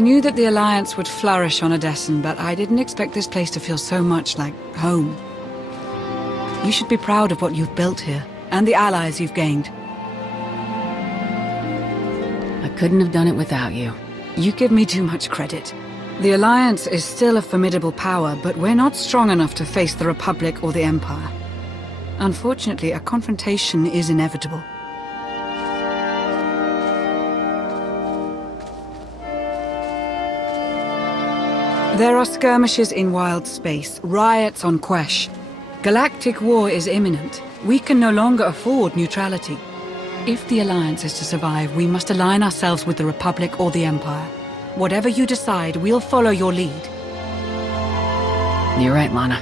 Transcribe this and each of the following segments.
I knew that the Alliance would flourish on Odessen, but I didn't expect this place to feel so much like home. You should be proud of what you've built here, and the allies you've gained. I couldn't have done it without you. You give me too much credit. The Alliance is still a formidable power, but we're not strong enough to face the Republic or the Empire. Unfortunately, a confrontation is inevitable. There are skirmishes in wild space, riots on Quesh. Galactic war is imminent. We can no longer afford neutrality. If the Alliance is to survive, we must align ourselves with the Republic or the Empire. Whatever you decide, we'll follow your lead. You're right, Lana.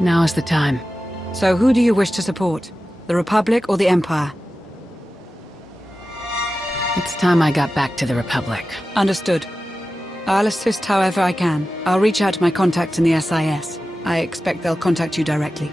Now is the time. So who do you wish to support? The Republic or the Empire? It's time I got back to the Republic. Understood. I'll assist however I can. I'll reach out to my contacts in the SIS. I expect they'll contact you directly.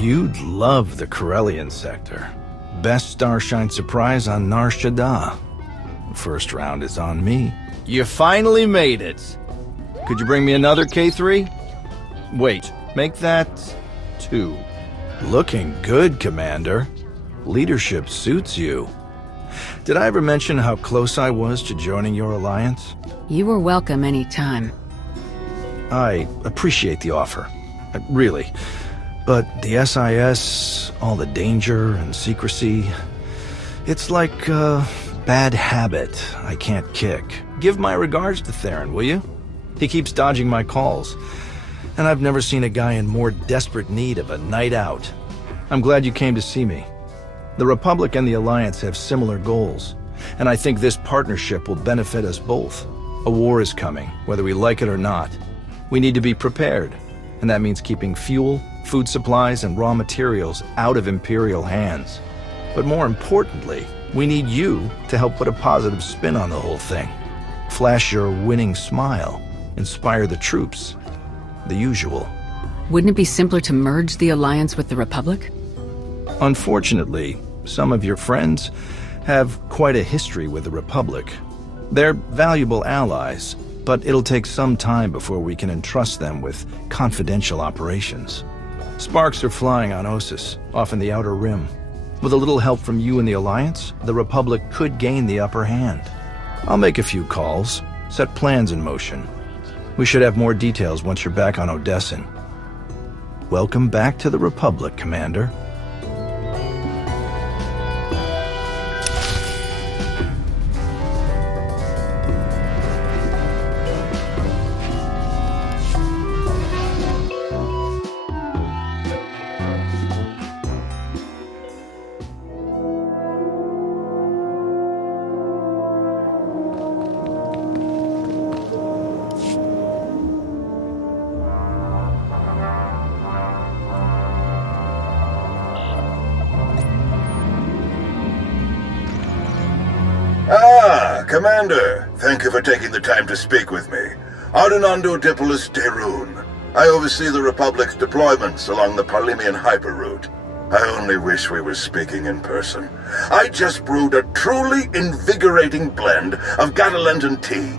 You'd love the Corellian sector. Best Starshine surprise on Nar Shaddaa. First round is on me. You finally made it. Could you bring me another K3? Wait, make that 2. Looking good, Commander. Leadership suits you. Did I ever mention how close I was to joining your alliance? You were welcome any time. I appreciate the offer. Really. But the SIS, all the danger and secrecy, it's like a bad habit I can't kick. Give my regards to Theron, will you? He keeps dodging my calls, and I've never seen a guy in more desperate need of a night out. I'm glad you came to see me. The Republic and the Alliance have similar goals, and I think this partnership will benefit us both. A war is coming, whether we like it or not. We need to be prepared, and that means keeping fuel, food supplies, and raw materials out of Imperial hands. But more importantly, we need you to help put a positive spin on the whole thing. Flash your winning smile, inspire the troops, The usual. Wouldn't it be simpler to merge the Alliance with the Republic? Unfortunately, some of your friends have quite a history with the Republic. They're valuable allies, but it'll take some time before we can entrust them with confidential operations. Sparks are flying on Ossus, off in the Outer Rim. With a little help from you and the Alliance, the Republic could gain the upper hand. I'll make a few calls, set plans in motion. We should have more details once you're back on Odessin. Welcome back to the Republic, Commander. Commander, thank you for taking the time to speak with me. Ardinando Dipolis Derun. I oversee the Republic's deployments along the Parlemian hyperroute. I only wish we were speaking in person. I just brewed a truly invigorating blend of Gatalentan tea.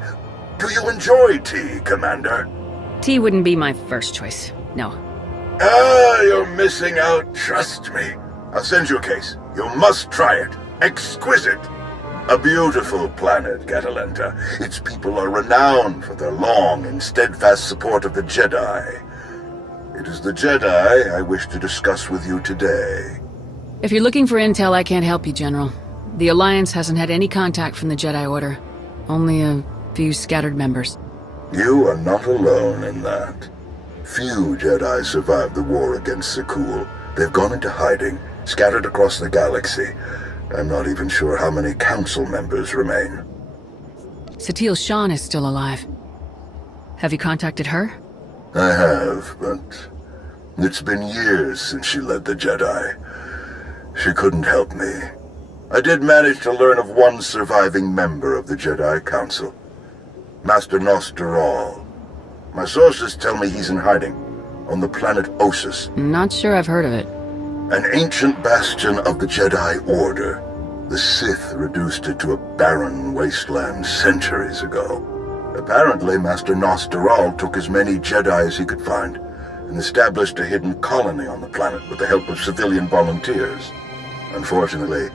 Do you enjoy tea, Commander? Tea wouldn't be my first choice, no. You're missing out, trust me. I'll send you a case. You must try it. Exquisite. A beautiful planet, Catalenta. Its people are renowned for their long and steadfast support of the Jedi. It is the Jedi I wish to discuss with you today. If you're looking for intel, I can't help you, General. The Alliance hasn't had any contact from the Jedi Order. Only a few scattered members. You are not alone in that. Few Jedi survived the war against Sekul. They've gone into hiding, scattered across the galaxy. I'm not even sure how many council members remain. Satil Shan is still alive. Have you contacted her? I have, but it's been years since she led the Jedi. She couldn't help me. I did manage to learn of one surviving member of the Jedi Council, Master Nosteral. My sources tell me he's in hiding on the planet Ossus. Not sure I've heard of it. An ancient bastion of the Jedi Order. The Sith reduced it to a barren wasteland centuries ago. Apparently, Master Nosteral took as many Jedi as he could find and established a hidden colony on the planet with the help of civilian volunteers. Unfortunately,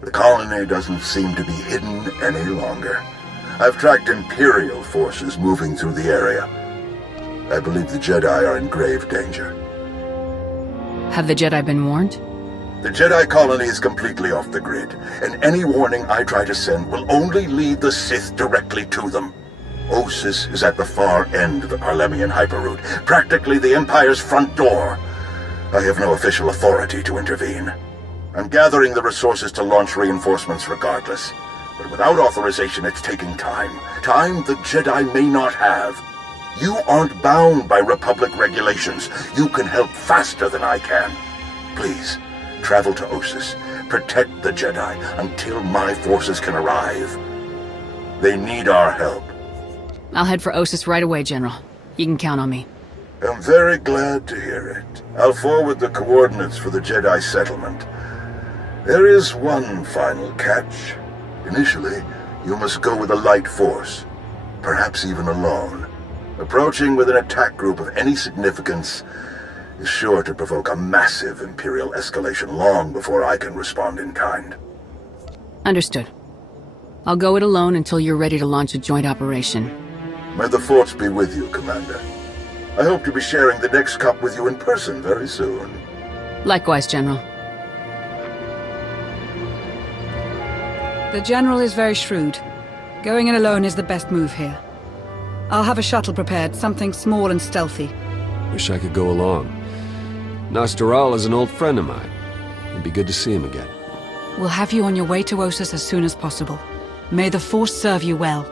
the colony doesn't seem to be hidden any longer. I've tracked Imperial forces moving through the area. I believe the Jedi are in grave danger. Have the Jedi been warned? The Jedi colony is completely off the grid, and any warning I try to send will only lead the Sith directly to them. Ossus is at the far end of the Parlemian hyperroute, practically the Empire's front door. I have no official authority to intervene. I'm gathering the resources to launch reinforcements regardless, but without authorization it's taking time. Time the Jedi may not have. You aren't bound by Republic regulations. You can help faster than I can. Please, travel to Ossus. Protect the Jedi until my forces can arrive. They need our help. I'll head for Ossus right away, General. You can count on me. I'm very glad to hear it. I'll forward the coordinates for the Jedi settlement. There is one final catch. Initially, you must go with a light force, perhaps even alone. Approaching with an attack group of any significance is sure to provoke a massive Imperial escalation long before I can respond in kind. Understood. I'll go it alone until you're ready to launch a joint operation. May the Force be with you, Commander. I hope to be sharing the next cup with you in person very soon. Likewise, General. The General is very shrewd. Going in alone is the best move here. I'll have a shuttle prepared, something small and stealthy. Wish I could go along. Nosteral is an old friend of mine. It'd be good to see him again. We'll have you on your way to Ossus as soon as possible. May the Force serve you well.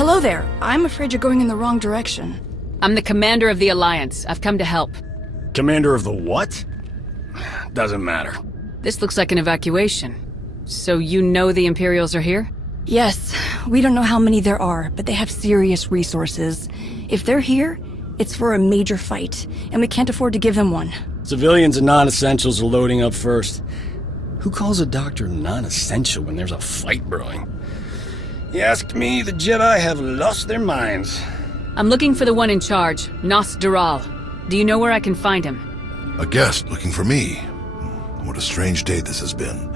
Hello there. I'm afraid you're going in the wrong direction. I'm the commander of the Alliance. I've come to help. Commander of the what? Doesn't matter. This looks like an evacuation. So you know the Imperials are here? Yes, we don't know how many there are, but they have serious resources. If they're here, it's for a major fight, and we can't afford to give them one. Civilians and non-essentials are loading up first. Who calls a doctor non-essential when there's a fight brewing? You ask me, the Jedi have lost their minds. I'm looking for the one in charge, Nas Daral. Do you know where I can find him? A guest looking for me. What a strange day this has been.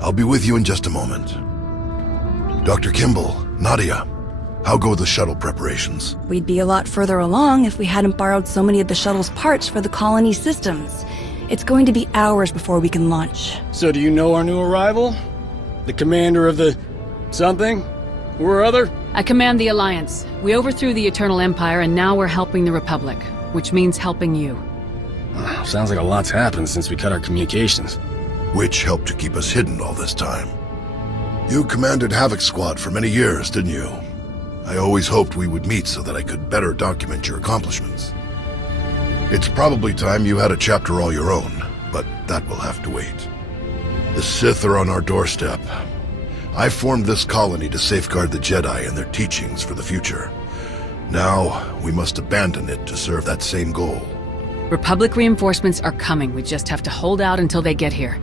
I'll be with you in just a moment. Dr. Kimball, Nadia, how go the shuttle preparations? We'd be a lot further along if we hadn't borrowed so many of the shuttle's parts for the colony systems. It's going to be hours before we can launch. So do you know our new arrival? The commander of the... something? Or other? I command the Alliance. We overthrew the Eternal Empire and now we're helping the Republic, which means helping you. Sounds like a lot's happened since we cut our communications. Which helped to keep us hidden all this time. You commanded Havoc Squad for many years, didn't you? I always hoped we would meet so that I could better document your accomplishments. It's probably time you had a chapter all your own, but that will have to wait. The Sith are on our doorstep. I formed this colony to safeguard the Jedi and their teachings for the future. Now, we must abandon it to serve that same goal. Republic reinforcements are coming. We just have to hold out until they get here.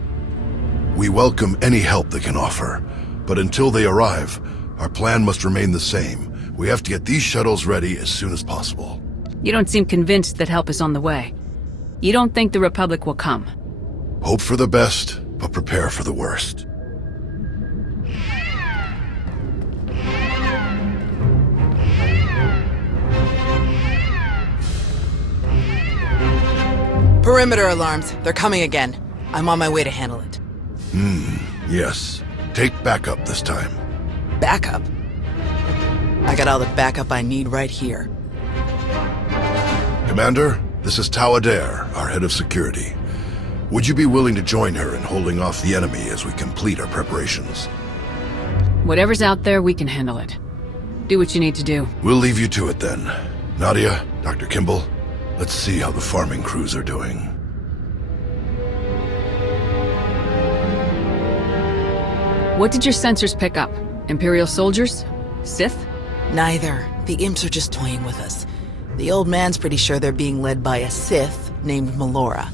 We welcome any help they can offer, but until they arrive, our plan must remain the same. We have to get these shuttles ready as soon as possible. You don't seem convinced that help is on the way. You don't think the Republic will come? Hope for the best, but prepare for the worst. Perimeter alarms. They're coming again. I'm on my way to handle it. Yes. Take backup this time. Backup? I got all the backup I need right here. Commander, this is Tau Adair, our head of security. Would you be willing to join her in holding off the enemy as we complete our preparations? Whatever's out there, we can handle it. Do what you need to do. We'll leave you to it then. Nadia, Dr. Kimball, let's see how the farming crews are doing. What did your sensors pick up? Imperial soldiers? Sith? Neither. The imps are just toying with us. The old man's pretty sure they're being led by a Sith named Melora.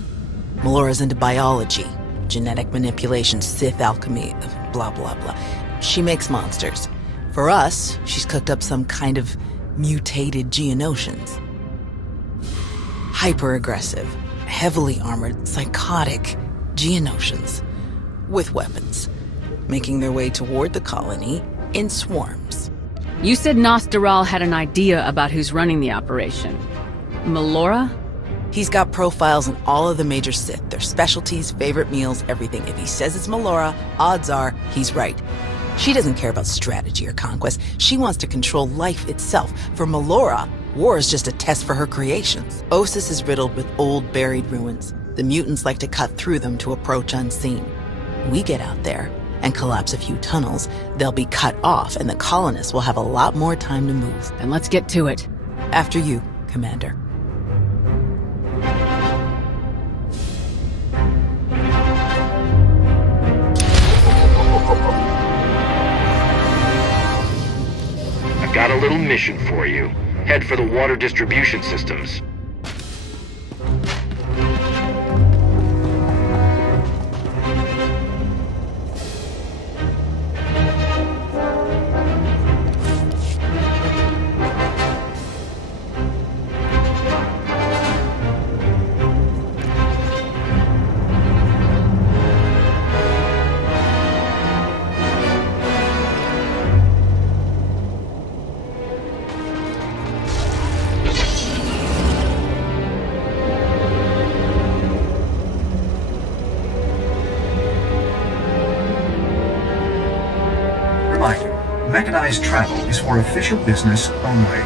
Melora's into biology, genetic manipulation, Sith alchemy, blah blah blah. She makes monsters. For us, she's cooked up some kind of mutated Geonosians. Hyper-aggressive, heavily armored, psychotic Geonosians. With weapons. Making their way toward the colony in swarms. You said Nas Daral had an idea about who's running the operation. Melora? He's got profiles on all of the major Sith, their specialties, favorite meals, everything. If he says it's Melora, odds are he's right. She doesn't care about strategy or conquest. She wants to control life itself. For Melora, war is just a test for her creations. Ossus is riddled with old, buried ruins. The mutants like to cut through them to approach unseen. We get out there and collapse a few tunnels, they'll be cut off and the colonists will have a lot more time to move. Then let's get to it. After you, Commander. I've got a little mission for you. Head for the water distribution systems. Mechanized travel is for official business only.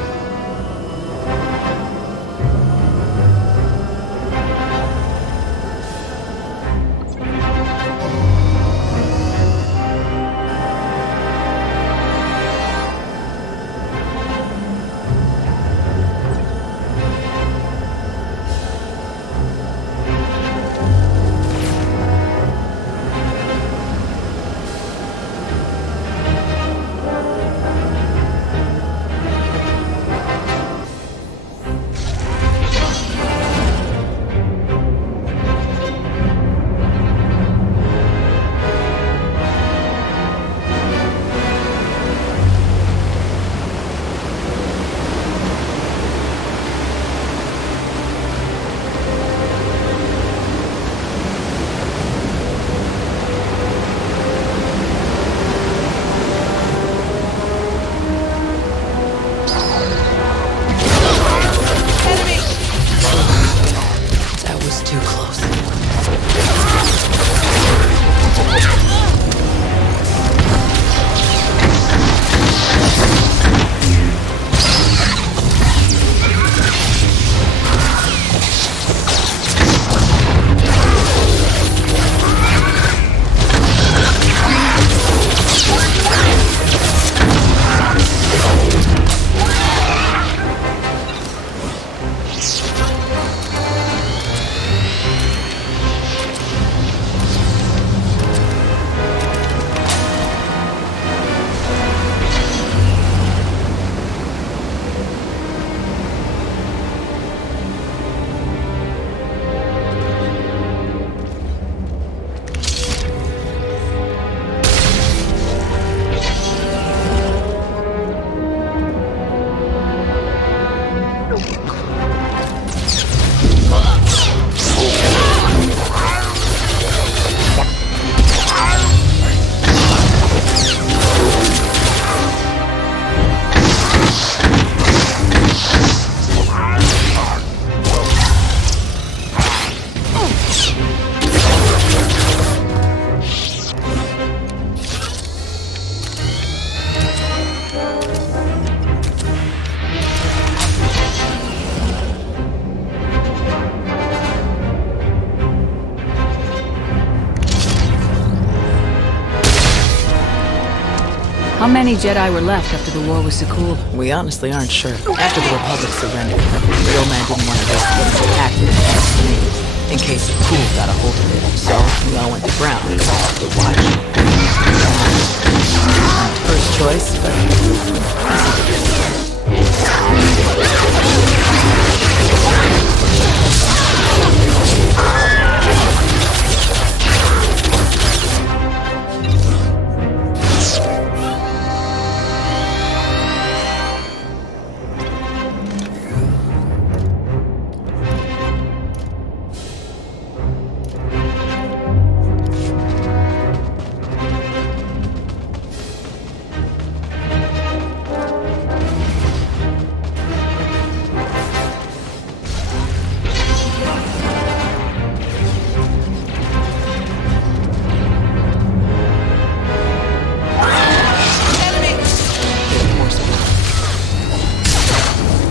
How many Jedi were left after the war with Sakul? We honestly aren't sure. After the Republic surrendered, the old man didn't want to risk getting active in case Sakul got a hold of it. So we all went to ground to watch. First choice, but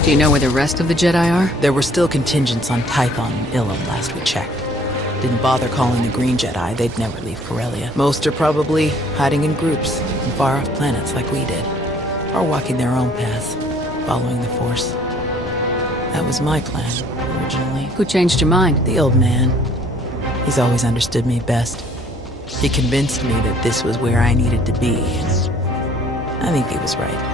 Do you know where the rest of the Jedi are? there were still contingents on Tython and Ilum last we checked. Didn't bother calling the Green Jedi, they'd never leave Corellia. Most are probably hiding in groups on far-off planets like we did. Or walking their own path, following the Force. That was my plan, originally. Who changed your mind? The old man. He's always understood me best. He convinced me that this was where I needed to be, and I think he was right.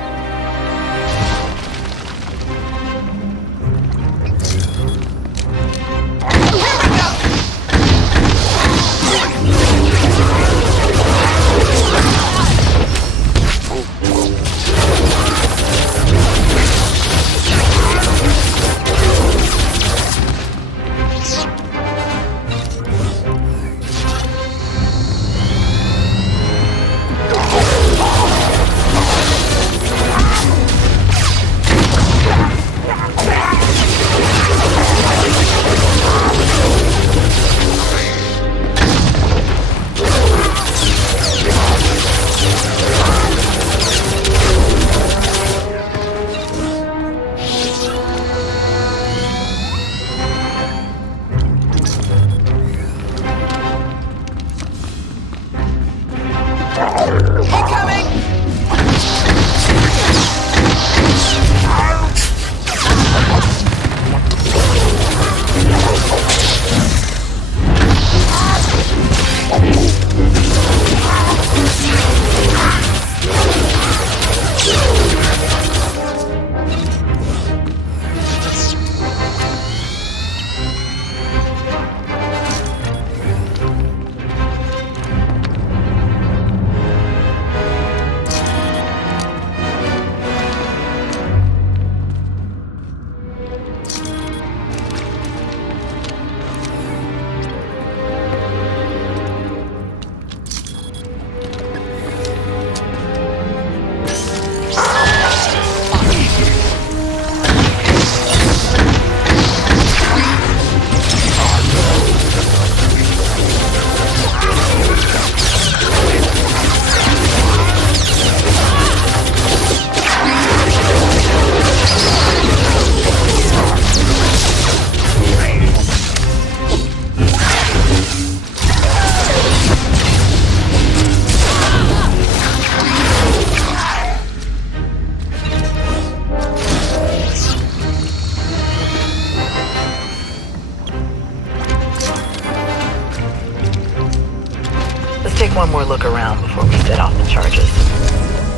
Take one more look around before we set off the charges.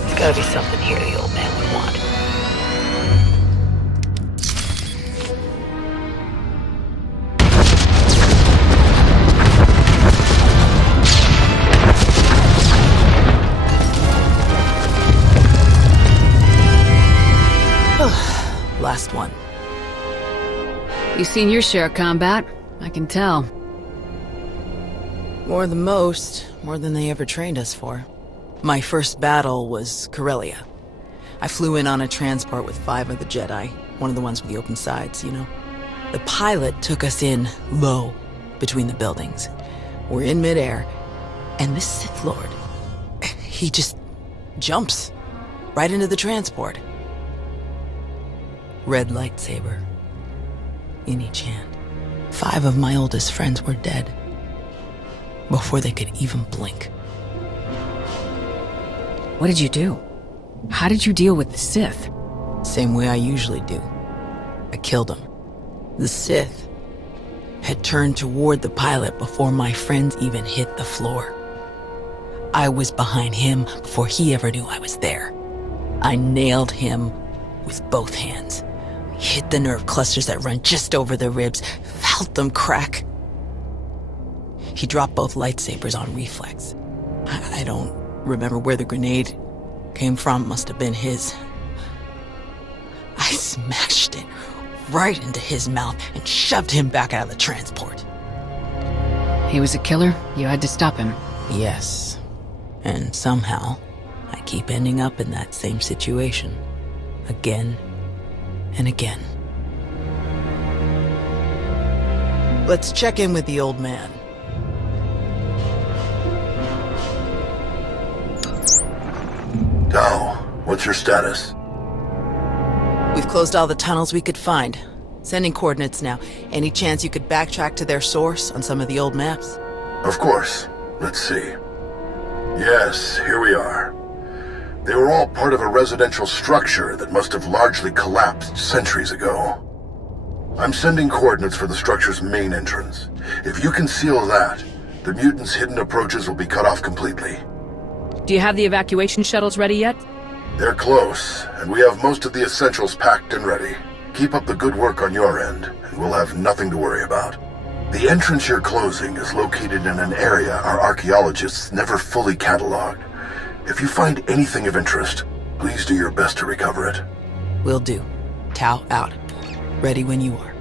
There's gotta be something here the old man would want. Last one. You've seen your share of combat, I can tell. More than most, more than they ever trained us for. My first battle was Corellia. I flew in on a transport with 5 of the Jedi, one of the ones with the open sides, you know. The pilot took us in low, between the buildings. We're in midair, and this Sith Lord, he just jumps right into the transport. Red lightsaber in each hand. 5 of my oldest friends were dead before they could even blink. What did you do? How did you deal with the Sith? Same way I usually do. I killed him. The Sith had turned toward the pilot before my friends even hit the floor. I was behind him before he ever knew I was there. I nailed him with both hands. Hit the nerve clusters that run just over the ribs, felt them crack. He dropped both lightsabers on reflex. I don't remember where the grenade came from, must have been his. I smashed it right into his mouth and shoved him back out of the transport. He was a killer? You had to stop him? Yes. And somehow, I keep ending up in that same situation. Again and again. Let's check in with the old man. Tao, what's your status? We've closed all the tunnels we could find. Sending coordinates now. Any chance you could backtrack to their source on some of the old maps? Of course. Let's see. Yes, here we are. They were all part of a residential structure that must have largely collapsed centuries ago. I'm sending coordinates for the structure's main entrance. If you can seal that, the mutants' hidden approaches will be cut off completely. Do you have the evacuation shuttles ready yet? They're close, and we have most of the essentials packed and ready. Keep up the good work on your end, and we'll have nothing to worry about. The entrance you're closing is located in an area our archaeologists never fully cataloged. If you find anything of interest, please do your best to recover it. Will do. Tau out. Ready when you are.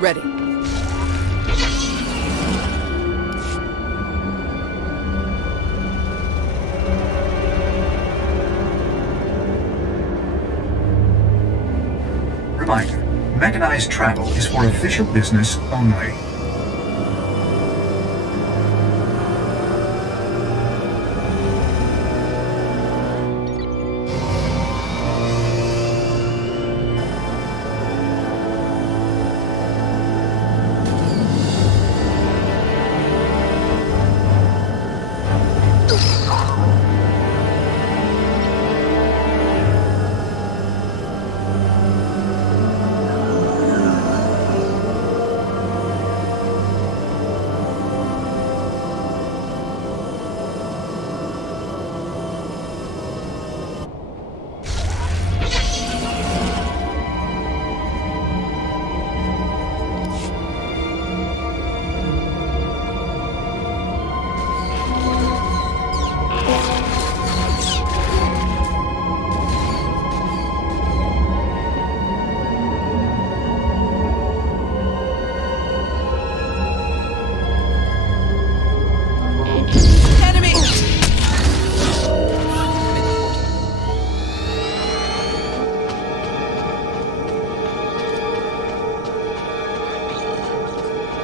Ready. Reminder, mechanized travel is for official business only.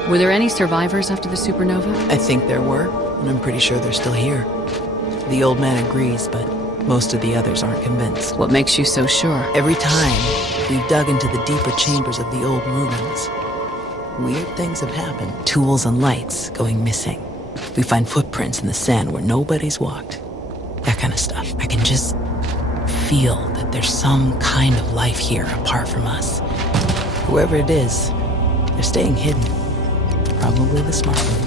Were there any survivors after the supernova? I think there were, and I'm pretty sure they're still here. The old man agrees, but most of the others aren't convinced. What makes you so sure? Every time we've dug into the deeper chambers of the old ruins, Weird things have happened. Tools and lights going missing. We find footprints in the sand where nobody's walked. That kind of stuff. I can just feel that there's some kind of life here apart from us. Whoever it is, they're staying hidden. Probably the smart move.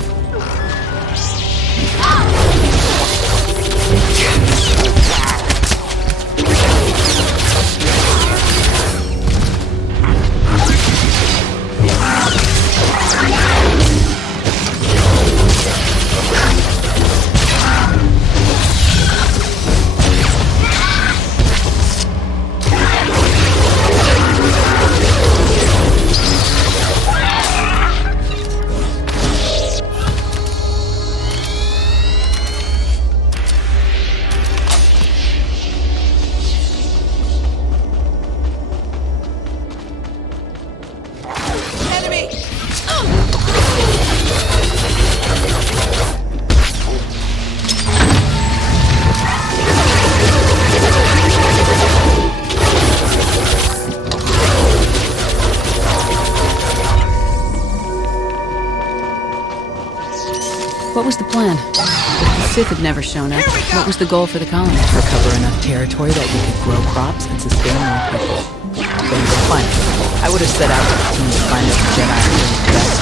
What was the plan? If the Sith had never shown up, what was the goal for the colony? Recover enough territory that we could grow crops and sustain more people. Then go find it. I would have set out with a team to find out the Jedi were the best.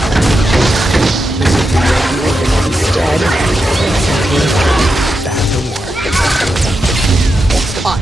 This would be regular, but instead, simply back to war. On.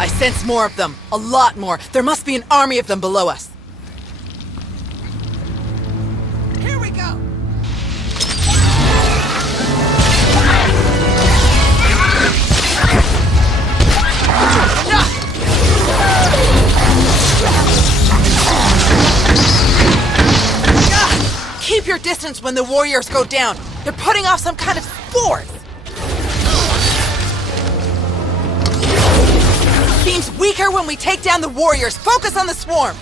I sense more of them. A lot more. There must be an army of them below us. Here we go! Keep your distance when the warriors go down. They're putting off some kind of spores. Seems weaker when we take down the warriors. Focus on the swarm.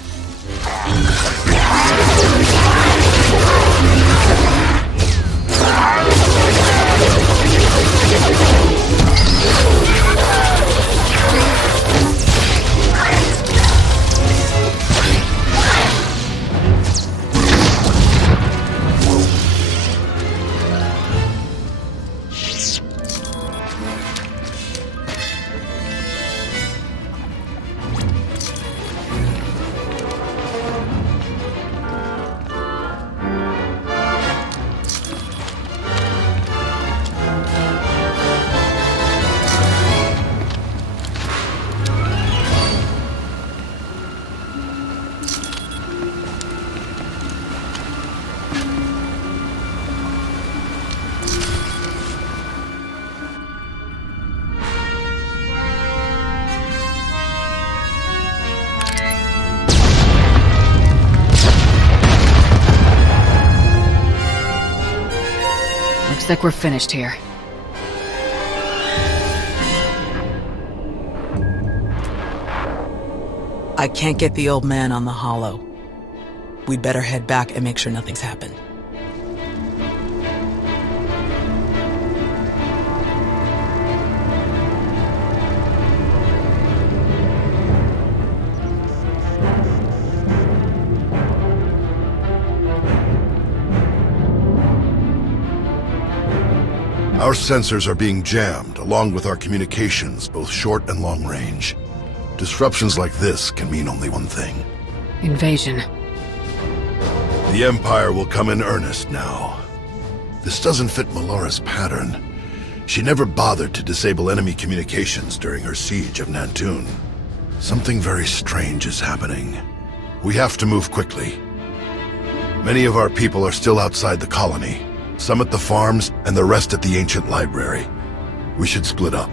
Looks like we're finished here. I can't get the old man on the holo. We'd better head back and make sure nothing's happened. Our sensors are being jammed, along with our communications, both short and long range. Disruptions like this can mean only one thing. Invasion. The Empire will come in earnest now. This doesn't fit Melora's pattern. She never bothered to disable enemy communications during her siege of Nantoon. Something very strange is happening. We have to move quickly. Many of our people are still outside the colony. Some at the farms, and the rest at the ancient library. We should split up.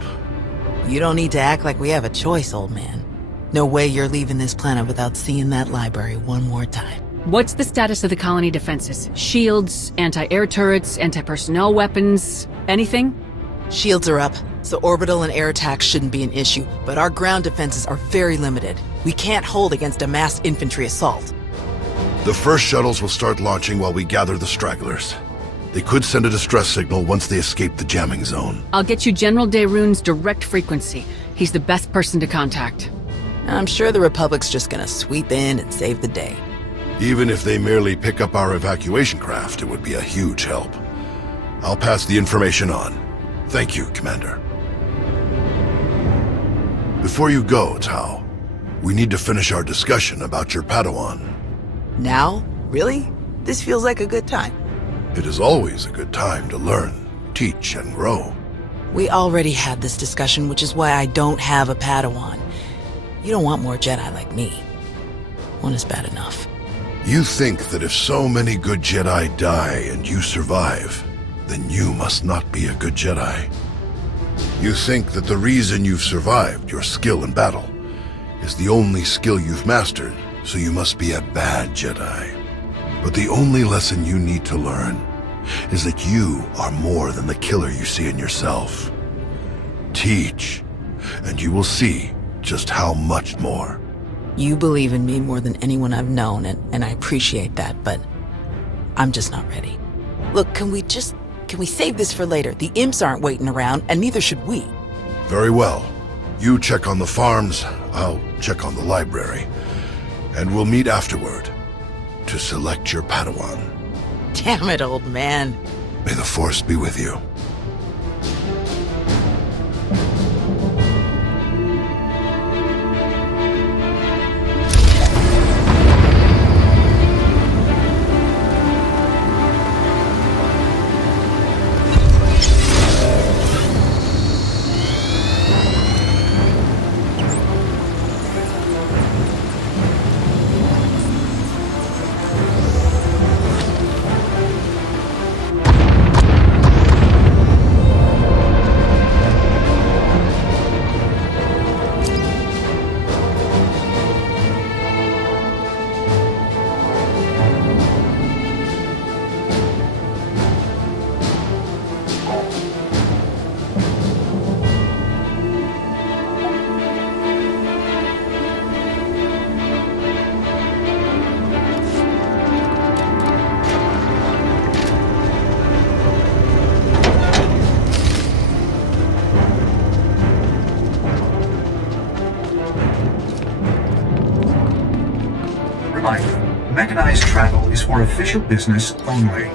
You don't need to act like we have a choice, old man. No way you're leaving this planet without seeing that library one more time. What's the status of the colony defenses? Shields, anti-air turrets, anti-personnel weapons, anything? Shields are up, so orbital and air attacks shouldn't be an issue, but our ground defenses are very limited. We can't hold against a massed infantry assault. The first shuttles will start launching while we gather the stragglers. They could send a distress signal once they escape the jamming zone. I'll get you General Daeroon's direct frequency. He's the best person to contact. I'm sure the Republic's just gonna sweep in and save the day. Even if they merely pick up our evacuation craft, it would be a huge help. I'll pass the information on. Thank you, Commander. Before you go, Tao, we need to finish our discussion about your Padawan. Now? Really? This feels like a good time. It is always a good time to learn, teach, and grow. We already had this discussion, which is why I don't have a Padawan. You don't want more Jedi like me. One is bad enough. You think that if so many good Jedi die and you survive, then you must not be a good Jedi. You think that the reason you've survived, your skill in battle, is the only skill you've mastered, so you must be a bad Jedi. But the only lesson you need to learn is that you are more than the killer you see in yourself. Teach, and you will see just how much more. You believe in me more than anyone I've known, and I appreciate that, but I'm just not ready. Look, can we save this for later? The imps aren't waiting around, and neither should we. Very well. You check on the farms, I'll check on the library. And we'll meet afterward to select your Padawan. Damn it, old man. May the Force be with you. Mechanized travel is for official business only.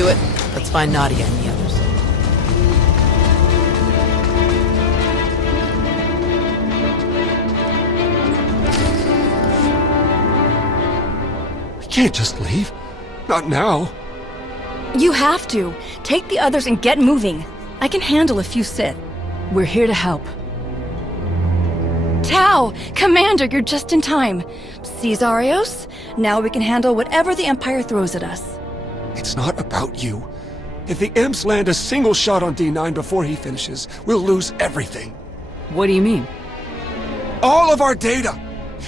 do it. Let's find Nadia and the others. We can't just leave. Not now. You have to. Take the others and get moving. I can handle a few Sith. We're here to help. Tau! Commander, you're just in time. See, Zarios? Now we can handle whatever the Empire throws at us. It's not about you. If the Imps land a single shot on D9 before he finishes, we'll lose everything. What do you mean? All of our data!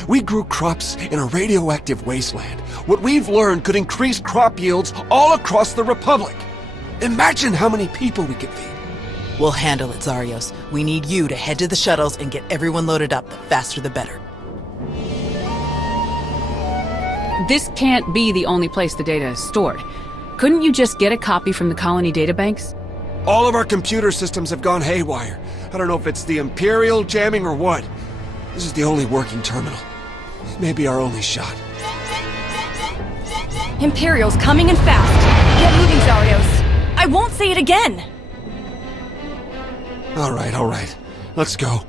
We grew crops in a radioactive wasteland. What we've learned could increase crop yields all across the Republic. Imagine how many people we could feed. We'll handle it, Zarios. We need you to head to the shuttles and get everyone loaded up. The faster the better. This can't be the only place the data is stored. Couldn't you just get a copy from the colony databanks? All of our computer systems have gone haywire. I don't know if it's the Imperial jamming or what. This is the only working terminal. It may be our only shot. Imperial's coming in fast. Get moving, Zarios. I won't say it again. All right. Let's go.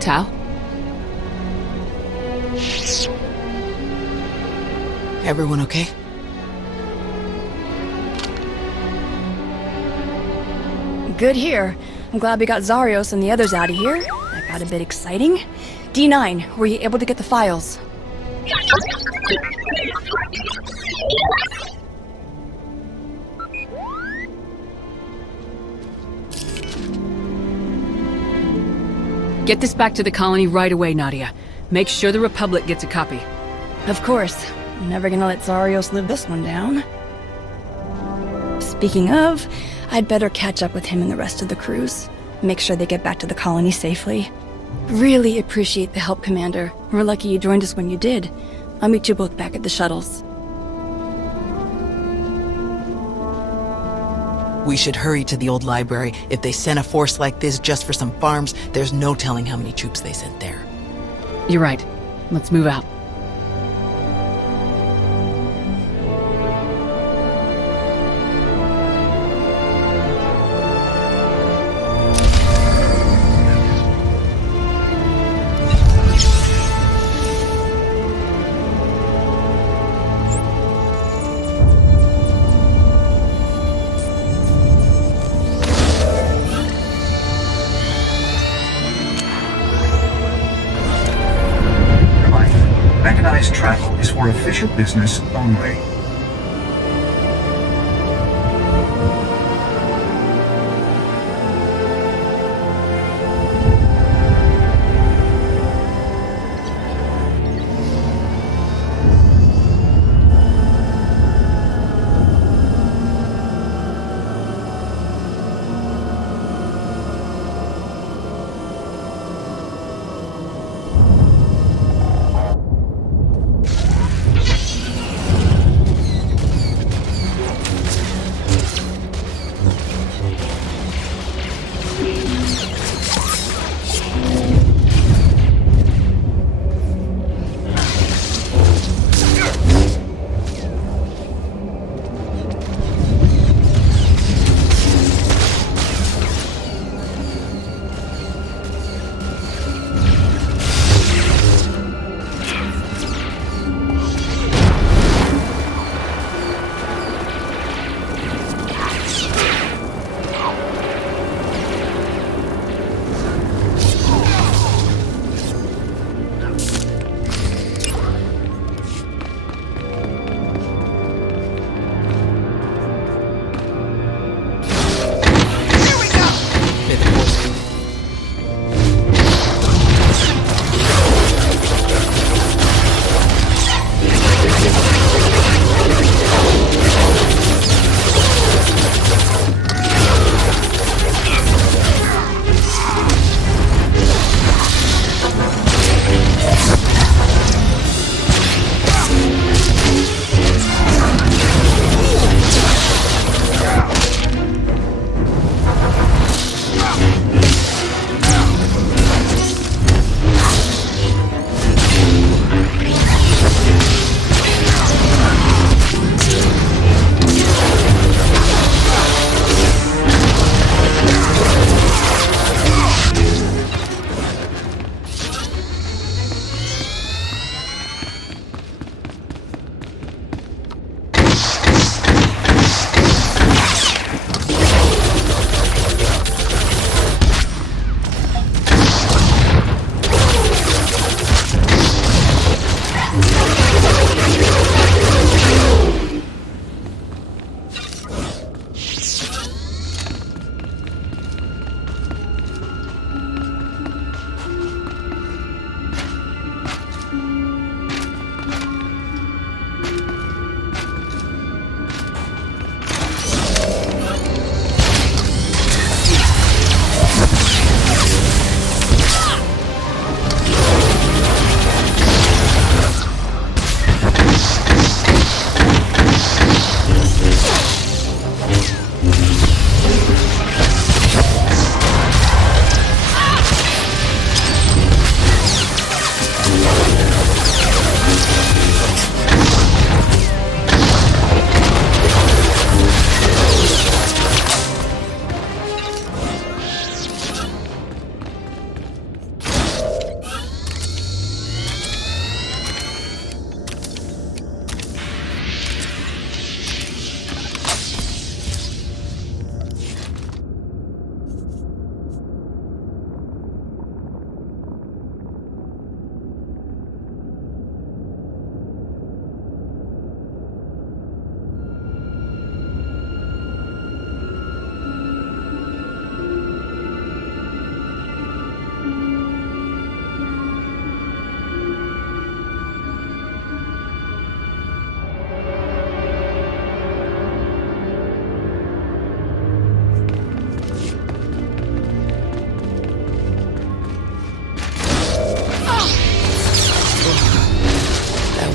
Tau? Everyone okay? Good here. I'm glad we got Zarios and the others out of here. That got a bit exciting. D9, were you able to get the files? Get this back to the colony right away, Nadia. Make sure the Republic gets a copy. Of course. I'm never gonna let Zarios live this one down. Speaking of, I'd better catch up with him and the rest of the crews. Make sure they get back to the colony safely. Really appreciate the help, Commander. We're lucky you joined us when you did. I'll meet you both back at the shuttles. We should hurry to the old library. If they sent a force like this just for some farms, there's no telling how many troops they sent there. You're right. Let's move out. Mechanized travel is for official business only.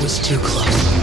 was too close.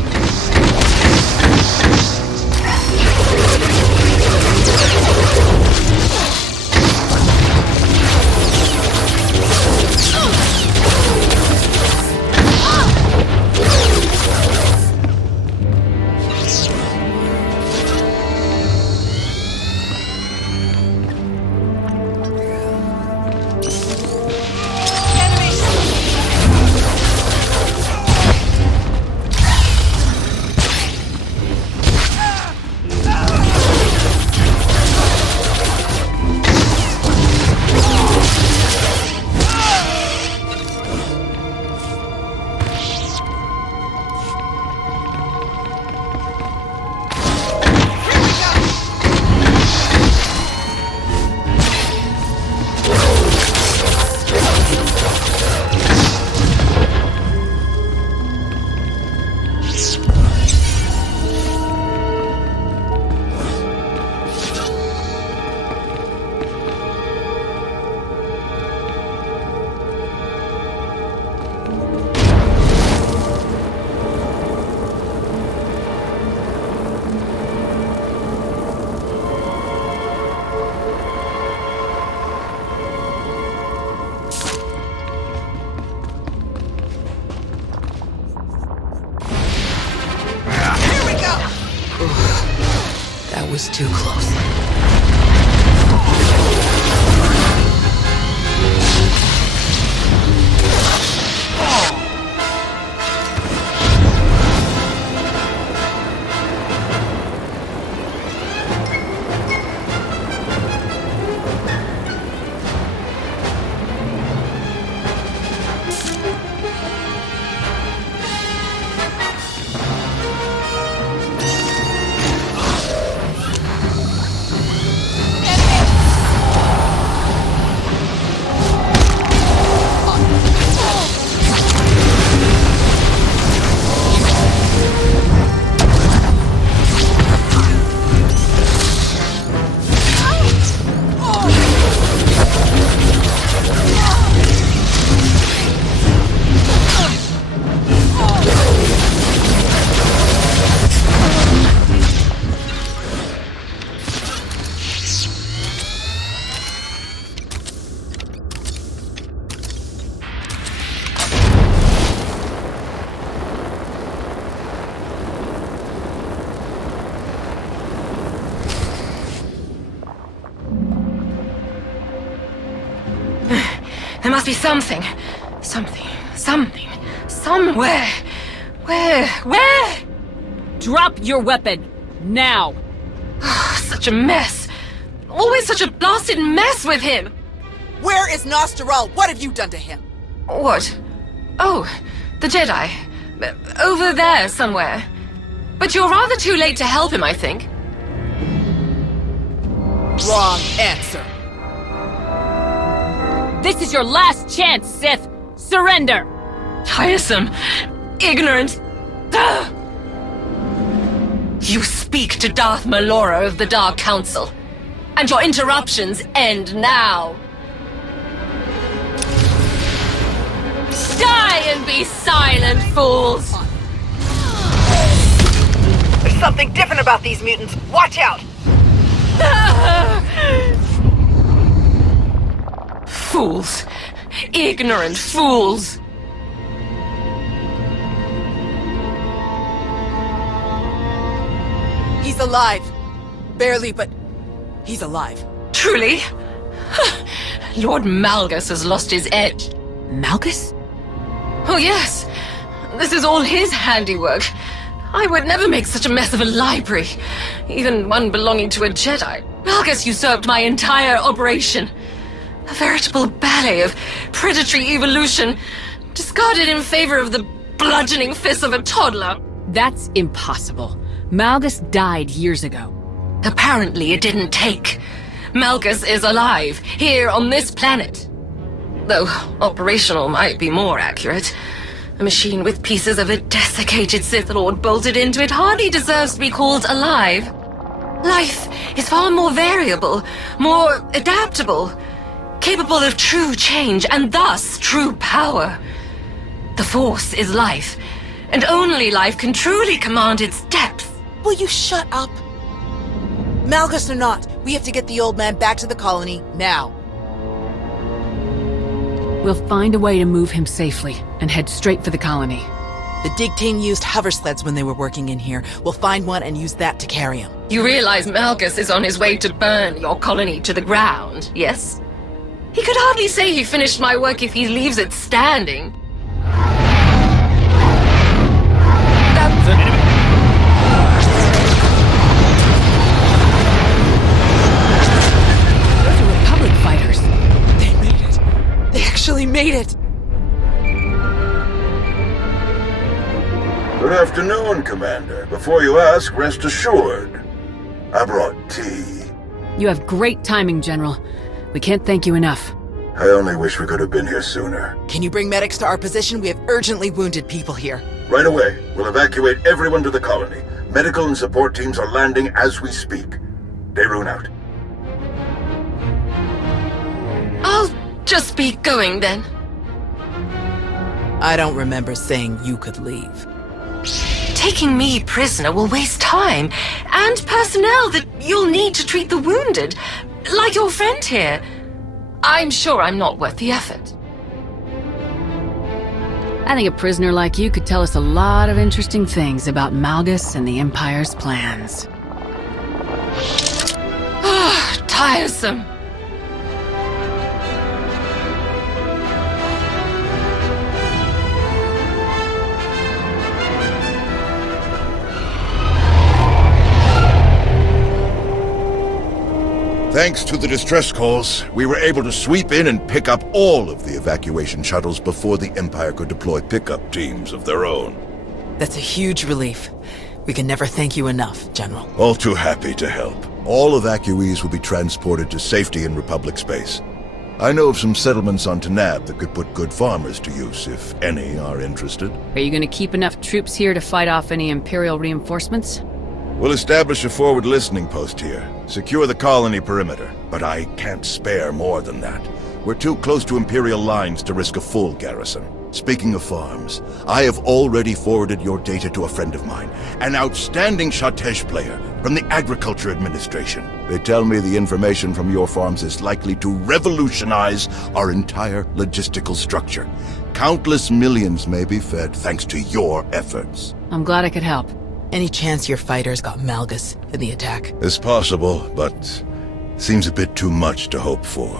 That was too close. There must be something. Something. Somewhere. Where? Drop your weapon. Now. Such a mess. Always such a blasted mess with him. Where is Nosteral? What have you done to him? What? Oh, the Jedi. Over there somewhere. But you're rather too late to help him, I think. Wrong answer. This is your last chance, Sith. Surrender. Tiresome. Ignorant. Ugh. You speak to Darth Malora of the Dark Council. And your interruptions end now. Die and be silent, fools! There's something different about these mutants. Watch out! Fools. Ignorant fools. He's alive. Barely, but he's alive. Truly? Lord Malgus has lost his edge. Malgus? Oh yes. This is all his handiwork. I would never make such a mess of a library. Even one belonging to a Jedi. Malgus usurped my entire operation. A veritable ballet of predatory evolution, discarded in favor of the bludgeoning fists of a toddler. That's impossible. Malgus died years ago. Apparently it didn't take. Malgus is alive, here on this planet. Though operational might be more accurate. A machine with pieces of a desiccated Sith Lord bolted into it hardly deserves to be called alive. Life is far more variable, more adaptable, capable of true change and thus true power. The Force is life, and only life can truly command its depth. Will you shut up? Malgus or not, we have to get the old man back to the colony, now. We'll find a way to move him safely and head straight for the colony. The dig team used hover sleds when they were working in here. We'll find one and use that to carry him. You realize Malgus is on his way to burn your colony to the ground, yes? He could hardly say he finished my work if he leaves it standing. That's an enemy. Those are Republic fighters. They made it. They actually made it. Good afternoon, Commander. Before you ask, rest assured. I brought tea. You have great timing, General. We can't thank you enough. I only wish we could have been here sooner. Can you bring medics to our position? We have urgently wounded people here. Right away. We'll evacuate everyone to the colony. Medical and support teams are landing as we speak. Daerun out. I'll just be going then. I don't remember saying you could leave. Taking me prisoner will waste time and personnel that you'll need to treat the wounded, like your friend here. I'm sure I'm not worth the effort. I think a prisoner like you could tell us a lot of interesting things about Malgus and the Empire's plans. Ah, tiresome. Thanks to the distress calls, we were able to sweep in and pick up all of the evacuation shuttles before the Empire could deploy pickup teams of their own. That's a huge relief. We can never thank you enough, General. All too happy to help. All evacuees will be transported to safety in Republic space. I know of some settlements on Tanab that could put good farmers to use, if any are interested. Are you going to keep enough troops here to fight off any Imperial reinforcements? We'll establish a forward listening post here. Secure the colony perimeter, but I can't spare more than that. We're too close to Imperial lines to risk a full garrison. Speaking of farms, I have already forwarded your data to a friend of mine, an outstanding Shatej player from the Agriculture Administration. They tell me the information from your farms is likely to revolutionize our entire logistical structure. Countless millions may be fed thanks to your efforts. I'm glad I could help. Any chance your fighters got Malgus in the attack? It's possible, but seems a bit too much to hope for.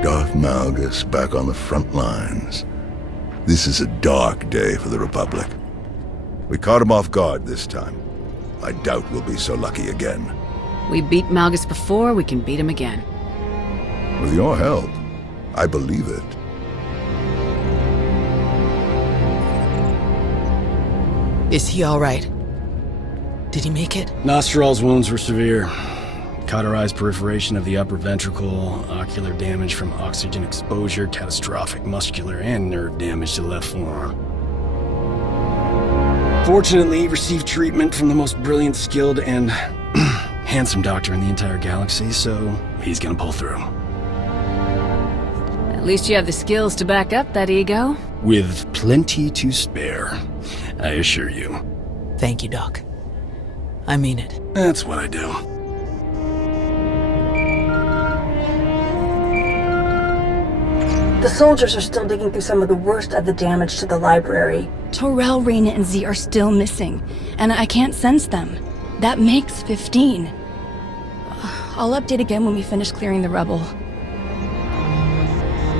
Darth Malgus back on the front lines. This is a dark day for the Republic. We caught him off guard this time. I doubt we'll be so lucky again. We beat Malgus before, we can beat him again. With your help, I believe it. Is he all right? Did he make it? Nostral's wounds were severe. Cauterized perforation of the upper ventricle, ocular damage from oxygen exposure, catastrophic muscular and nerve damage to the left forearm. Fortunately, he received treatment from the most brilliant, skilled, and handsome doctor in the entire galaxy, so he's gonna pull through. At least you have the skills to back up that ego. With plenty to spare, I assure you. Thank you, Doc. I mean it. That's what I do. The soldiers are still digging through some of the worst of the damage to the library. Torel, Reyna, and Z are still missing, and I can't sense them. That makes 15. I'll update again when we finish clearing the rubble.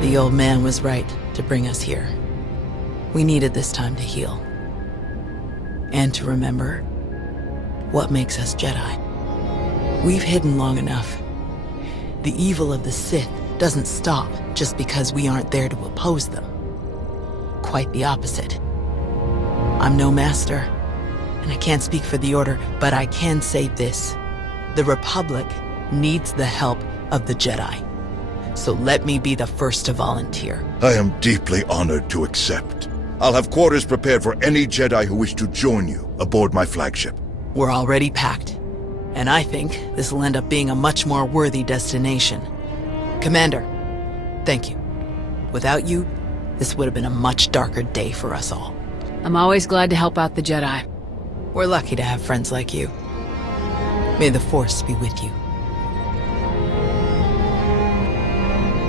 The old man was right to bring us here. We needed this time to heal. And to remember what makes us Jedi. We've hidden long enough. The evil of the Sith doesn't stop just because we aren't there to oppose them. Quite the opposite. I'm no master, and I can't speak for the Order, but I can say this. The Republic needs the help of the Jedi. So let me be the first to volunteer. I am deeply honored to accept. I'll have quarters prepared for any Jedi who wish to join you aboard my flagship. We're already packed, and I think this will end up being a much more worthy destination. Commander, thank you. Without you, this would have been a much darker day for us all. I'm always glad to help out the Jedi. We're lucky to have friends like you. May the Force be with you.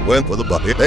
Went for the bucket.